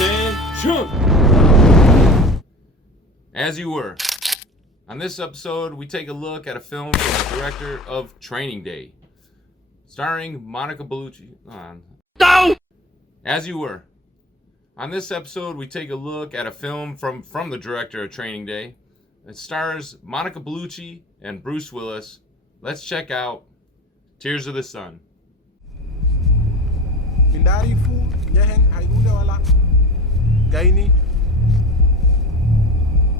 Attention! As you were. On this episode, we take a look at a film from the director of Training Day, starring Monica Bellucci. No! As you were. On this episode, we take a look at a film from the director of Training Day. It stars Monica Bellucci and Bruce Willis. Let's check out Tears of the Sun. Mindari fu nyahen hayude wala gaini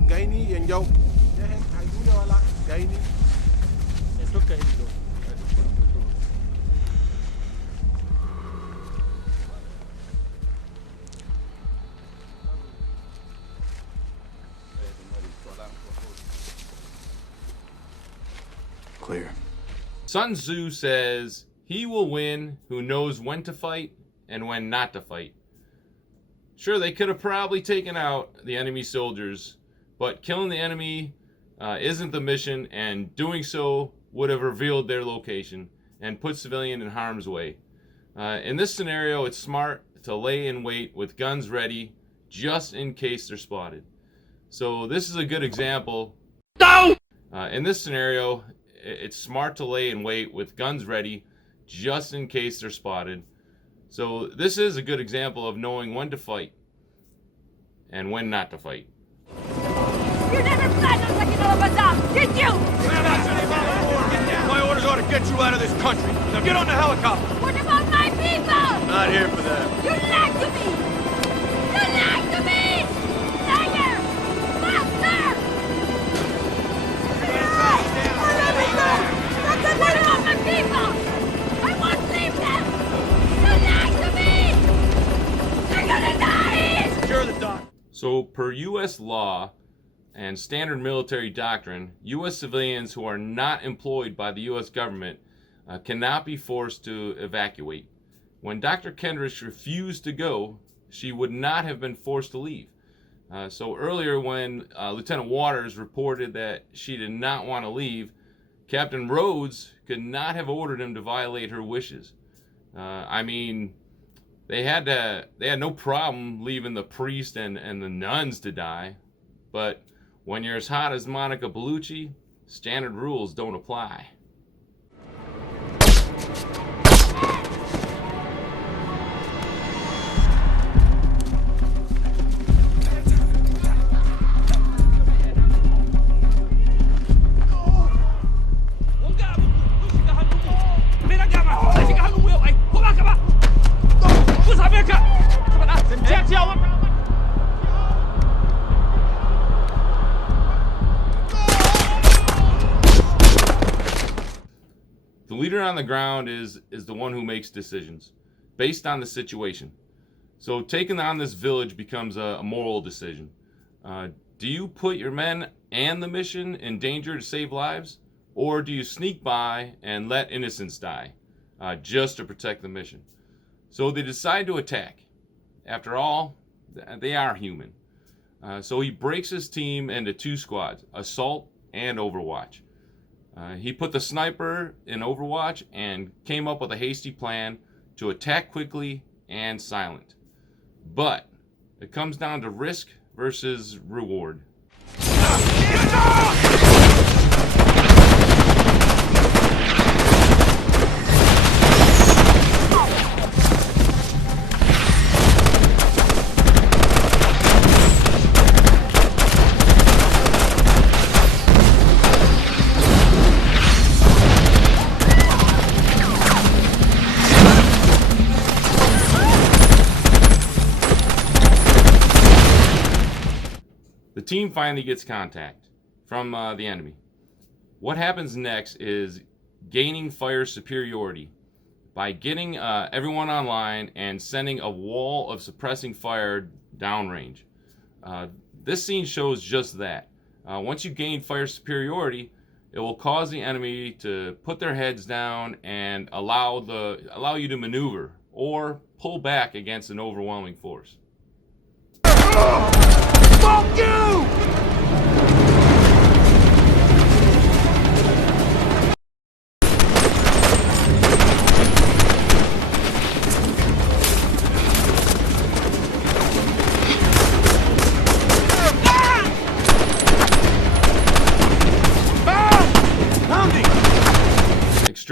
yenjaw nyahen hayude wala gaini eto gaini do Clear. Sun Tzu says, "He will win who knows when to fight and when not to fight." Sure, they could have probably taken out the enemy soldiers, but killing the enemy isn't the mission, and doing so would have revealed their location and put civilians in harm's way. In this scenario, it's smart to lay in wait with guns ready just in case they're spotted. So this is a good example. No! In this scenario, it's smart to lay in wait with guns ready just in case they're spotted. So this is a good example of knowing when to fight and when not to fight. You never planned on taking all of us out, did you? My orders are to get you out of this country. Now get on the helicopter. What about my people? Not here for that. You lied to me! You lied to me! Liar! Master! What about my people? I won't leave them! You lied to me! They're gonna die! Secure the dock. So per U.S. law and standard military doctrine, U.S. civilians who are not employed by the U.S. government cannot be forced to evacuate. When Dr. Kendrick refused to go, she would not have been forced to leave. So earlier when Lieutenant Waters reported that she did not want to leave, Captain Rhodes could not have ordered him to violate her wishes. I mean, they had no problem leaving the priest and the nuns to die. But when you're as hot as Monica Bellucci, standard rules don't apply. The leader on the ground is the one who makes decisions based on the situation. So taking on this village becomes a moral decision. Do you put your men and the mission in danger to save lives? Or do you sneak by and let innocents die just to protect the mission? So they decide to attack. After all, they are human. So he breaks his team into two squads, Assault and Overwatch. He put the sniper in Overwatch and came up with a hasty plan to attack quickly and silent. But it comes down to risk versus reward. The team finally gets contact from the enemy. What happens next is gaining fire superiority by getting everyone online and sending a wall of suppressing fire downrange. This scene shows just that. Once you gain fire superiority, it will cause the enemy to put their heads down and allow you to maneuver or pull back against an overwhelming force. Fuck you!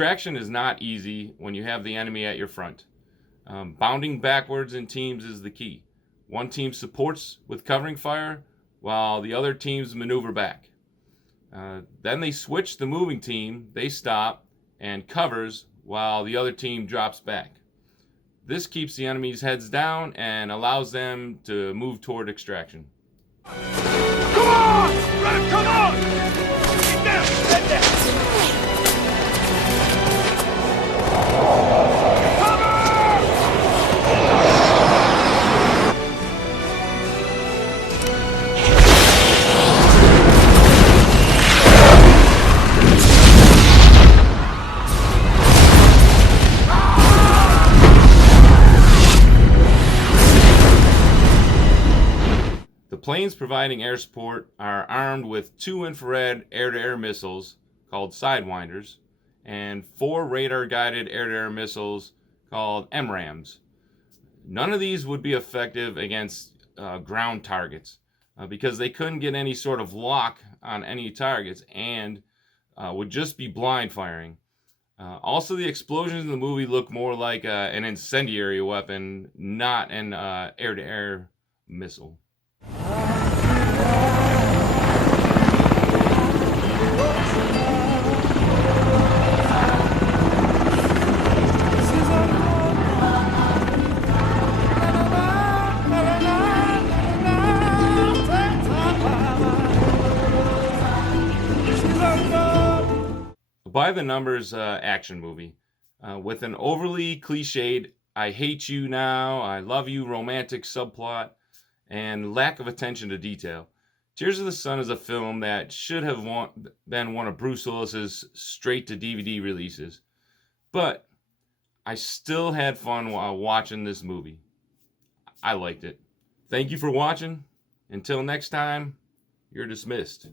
Extraction is not easy when you have the enemy at your front. Bounding backwards in teams is the key. One team supports with covering fire, while the other teams maneuver back. Then they switch the moving team, they stop, and covers while the other team drops back. This keeps the enemy's heads down and allows them to move toward extraction. Come on! Red, come on! Get down! Get down! The planes providing air support are armed with 2 infrared air-to-air missiles called Sidewinders and 4 radar-guided air-to-air missiles called MRAMs. None of these would be effective against ground targets because they couldn't get any sort of lock on any targets and would just be blind firing. Also, the explosions in the movie look more like an incendiary weapon, not an air-to-air missile. By the numbers action movie with an overly cliched "I hate you now, I love you" romantic subplot and lack of attention to detail. Tears of the Sun is a film that should have been one of Bruce Willis's straight-to-DVD releases. But I still had fun while watching this movie. I liked it. Thank you for watching. Until next time, you're dismissed.